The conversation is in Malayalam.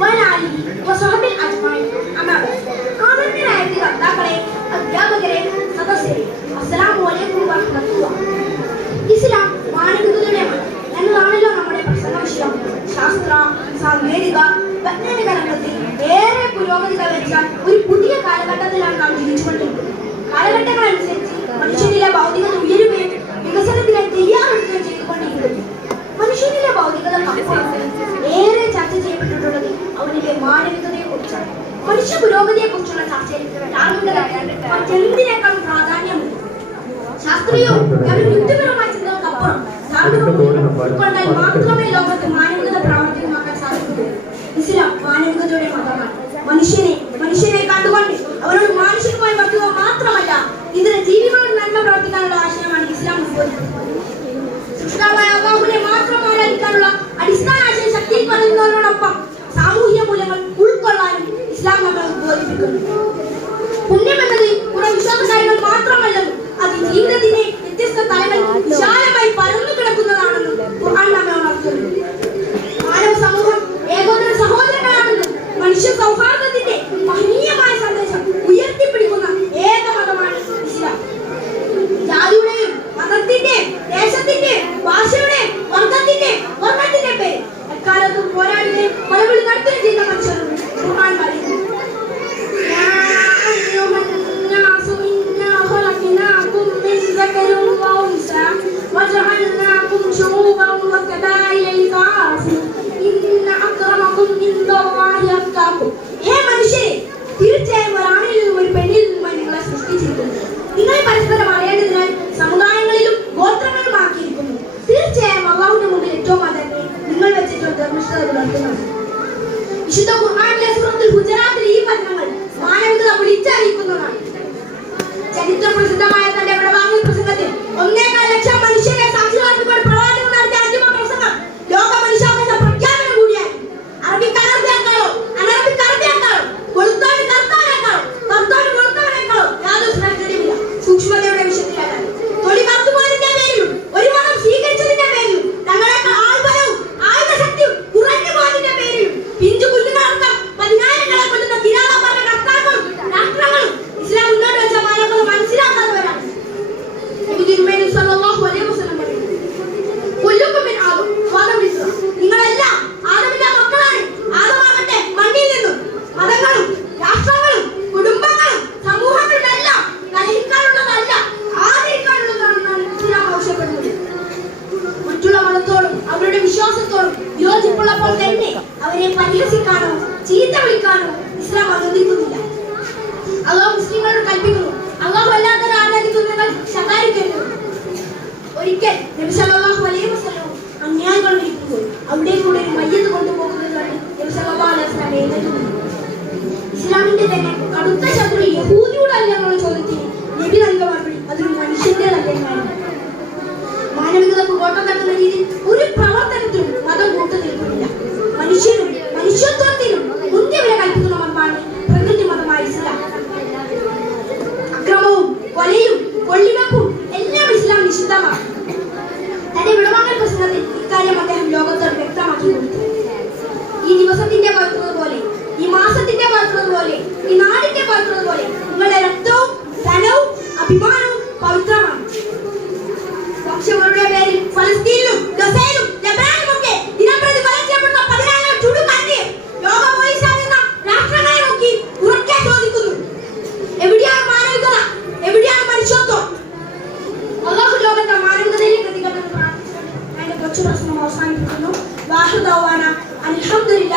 Bueno, യുക്തിപരമായ മാത്രമേ ഇസ്ലാം മതമാണ്. മനുഷ്യനെ മനുഷ്യനെ കണ്ടുകൊണ്ട് അവരോട് മാനുഷികമായി വർത്തുക മാത്രമല്ല ഇതിന് ജീവികളോട് നന്മ പ്രവർത്തിക്കാനുള്ള ആശയം ആത്മാക്കളെ പുലർത്തുന്നത് വിശുദ്ധ ഖുർആാനിലെ ഈ പത്രങ്ങൾ മാനവികത വിളിച്ചറിയിക്കുന്നതാണ് ചരിത്ര പ്രസിദ്ധമായ തന്റെ പ്രഭാവി പ്രസംഗത്തിൽ. ഒന്നേകാൽ ലക്ഷം വിശ്വാസത്തോടും യോജിപ്പുള്ളപ്പോൾ തന്നെ അവരെ പരിഹസിക്കാനോ ചീത്ത വിളിക്കാനോ ഇസ്ലാം അനുവദിക്കുന്നില്ല. അള്ളാഹു മുസ്ലിങ്ങളോട് കൽപ്പിക്കുന്നു. അള്ളാഹു അല്ലാത്തവരെ ആരാധിക്കുന്നവർ ശകാരിക്കരുത്. ഒരിക്കൽ നബിസ് అభిమానం పవిత్రమా వంశవరుడమేరి ఫలస్తీన్లు దశైలు